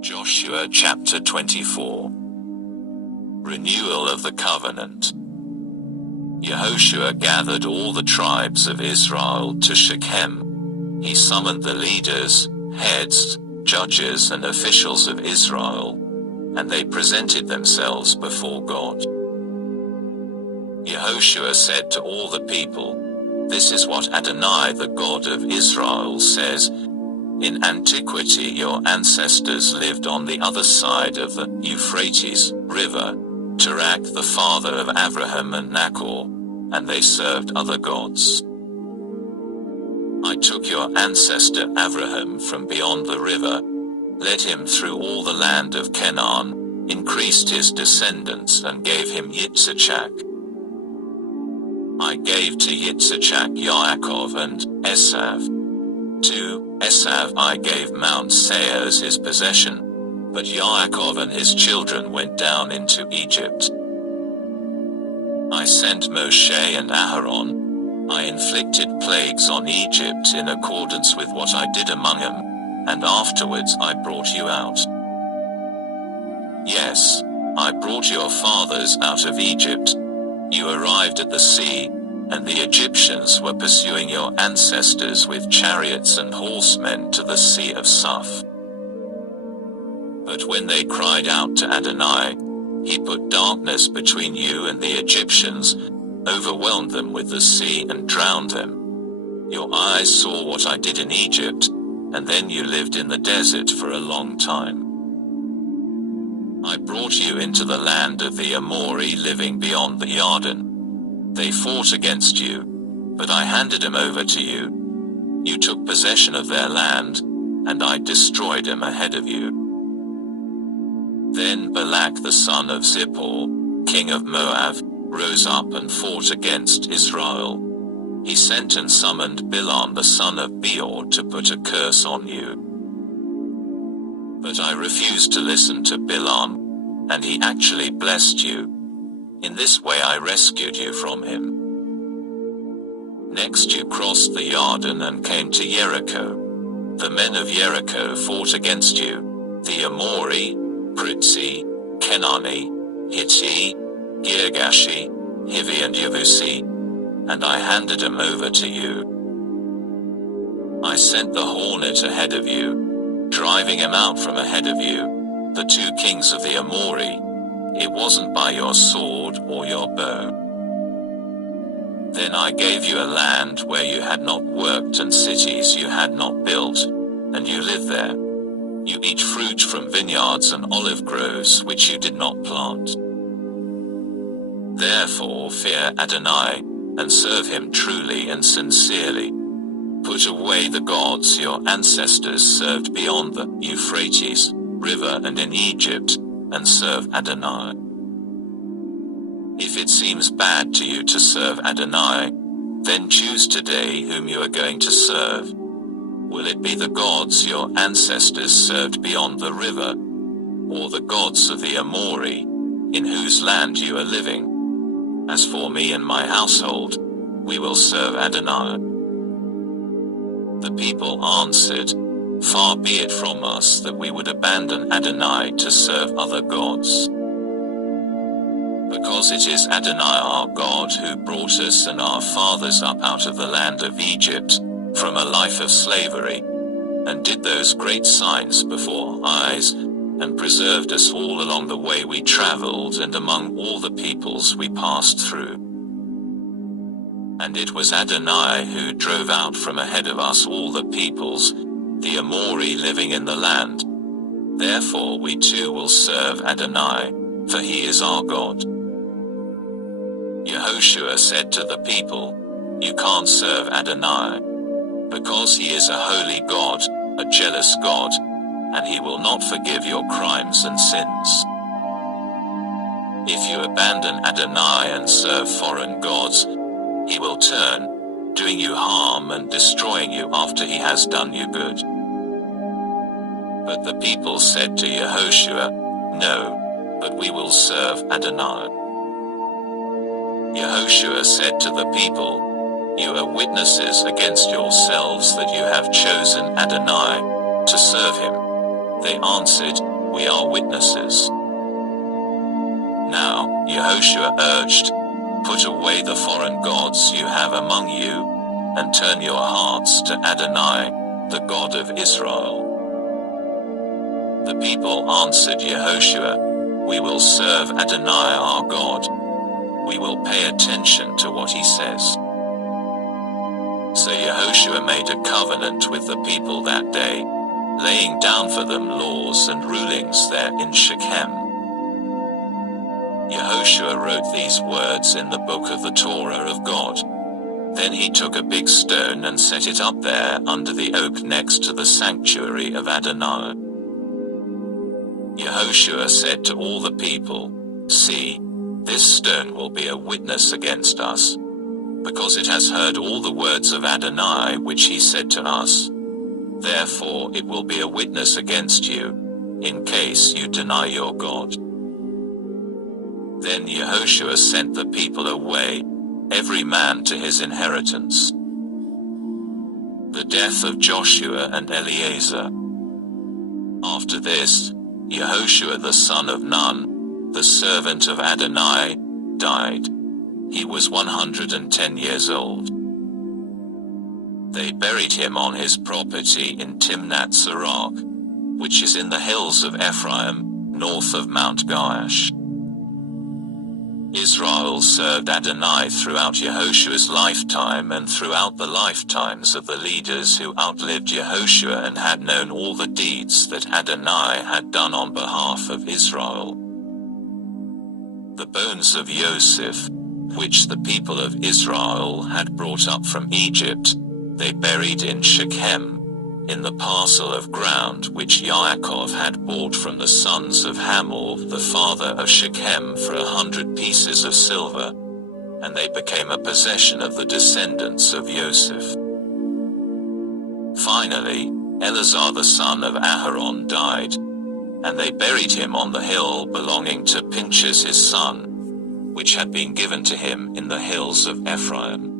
Joshua chapter 24. Renewal of the covenant. Yehoshua gathered all the tribes of Israel to Shechem. He summoned the leaders, heads, judges and officials of Israel, and they presented themselves before God. Yehoshua said to all the people, "This is what Adonai, the God of Israel, says. In antiquity your ancestors lived on the other side of the Euphrates River, Terach the father of Abraham and Nahor, and they served other gods. I took your ancestor Abraham from beyond the river, led him through all the land of Canaan, increased his descendants and gave him Yitzchak. I gave to Yitzchak Yaakov and Esav. To Esav I gave Mount Seir as his possession, but Yaakov and his children went down into Egypt. I sent Moshe and Aharon. I inflicted plagues on Egypt in accordance with what I did among them, and afterwards I brought you out. Yes, I brought your fathers out of Egypt. You arrived at the sea, and the Egyptians were pursuing your ancestors with chariots and horsemen to the Sea of Suf. But when they cried out to Adonai, he put darkness between you and the Egyptians, overwhelmed them with the sea and drowned them. Your eyes saw what I did in Egypt, and then you lived in the desert for a long time. I brought you into the land of the Amori living beyond the Jordan. They fought against you, but I handed them over to you. You took possession of their land, and I destroyed them ahead of you. Then Balak the son of Zippor, king of Moab, rose up and fought against Israel. He sent and summoned Bilam the son of Beor to put a curse on you. But I refused to listen to Bilam, and he actually blessed you. In this way I rescued you from him. Next you crossed the Jordan and came to Jericho. The men of Jericho fought against you, the Amori, Pritzi, Kenani, Hitti, Girgashi, Hivi and Yevusi, and I handed them over to you. I sent the hornet ahead of you, driving him out from ahead of you, the two kings of the Amori. It wasn't by your sword or your bow. Then I gave you a land where you had not worked and cities you had not built, and you live there. You eat fruit from vineyards and olive groves which you did not plant. Therefore fear Adonai, and serve him truly and sincerely. Put away the gods your ancestors served beyond the Euphrates River and in Egypt, and serve Adonai. If it seems bad to you to serve Adonai, then choose today whom you are going to serve. Will it be the gods your ancestors served beyond the river, or the gods of the Amori, in whose land you are living? As for me and my household, we will serve Adonai." The people answered, "Far be it from us that we would abandon Adonai to serve other gods. Because it is Adonai our God who brought us and our fathers up out of the land of Egypt, from a life of slavery, and did those great signs before our eyes, and preserved us all along the way we traveled and among all the peoples we passed through. And it was Adonai who drove out from ahead of us all the peoples, the Amori living in the land. Therefore we too will serve Adonai, for he is our God." Yehoshua said to the people, "You can't serve Adonai, because he is a holy God, a jealous God, and he will not forgive your crimes and sins. If you abandon Adonai and serve foreign gods, he will turn, doing you harm and destroying you after he has done you good." But the people said to Yehoshua, "No, but we will serve Adonai." Yehoshua said to the people, "You are witnesses against yourselves that you have chosen Adonai to serve him. They answered, "We are witnesses." Now, Yehoshua urged, "Put away the foreign gods you have among you, and turn your hearts to Adonai, the God of Israel." The people answered Yehoshua, "We will serve Adonai our God. We will pay attention to what he says." So Yehoshua made a covenant with the people that day, laying down for them laws and rulings there in Shechem. Yehoshua wrote these words in the book of the Torah of God. Then he took a big stone and set it up there under the oak next to the sanctuary of Adonai. Yehoshua said to all the people, "See, this stone will be a witness against us, because it has heard all the words of Adonai which he said to us. Therefore it will be a witness against you, in case you deny your God." Then Yehoshua sent the people away, every man to his inheritance. The death of Joshua and Eleazar. After this, Yehoshua the son of Nun, the servant of Adonai, died. He was 110 years old. They buried him on his property in Timnath Serach, which is in the hills of Ephraim, north of Mount Gaash. Israel served Adonai throughout Yehoshua's lifetime and throughout the lifetimes of the leaders who outlived Yehoshua and had known all the deeds that Adonai had done on behalf of Israel. The bones of Joseph, which the people of Israel had brought up from Egypt, they buried in Shechem, in the parcel of ground which Yaakov had bought from the sons of Hamor, the father of Shechem, for 100 pieces of silver, and they became a possession of the descendants of Joseph. Finally, Eleazar the son of Aharon died, and they buried him on the hill belonging to Pinchas his son, which had been given to him in the hills of Ephraim.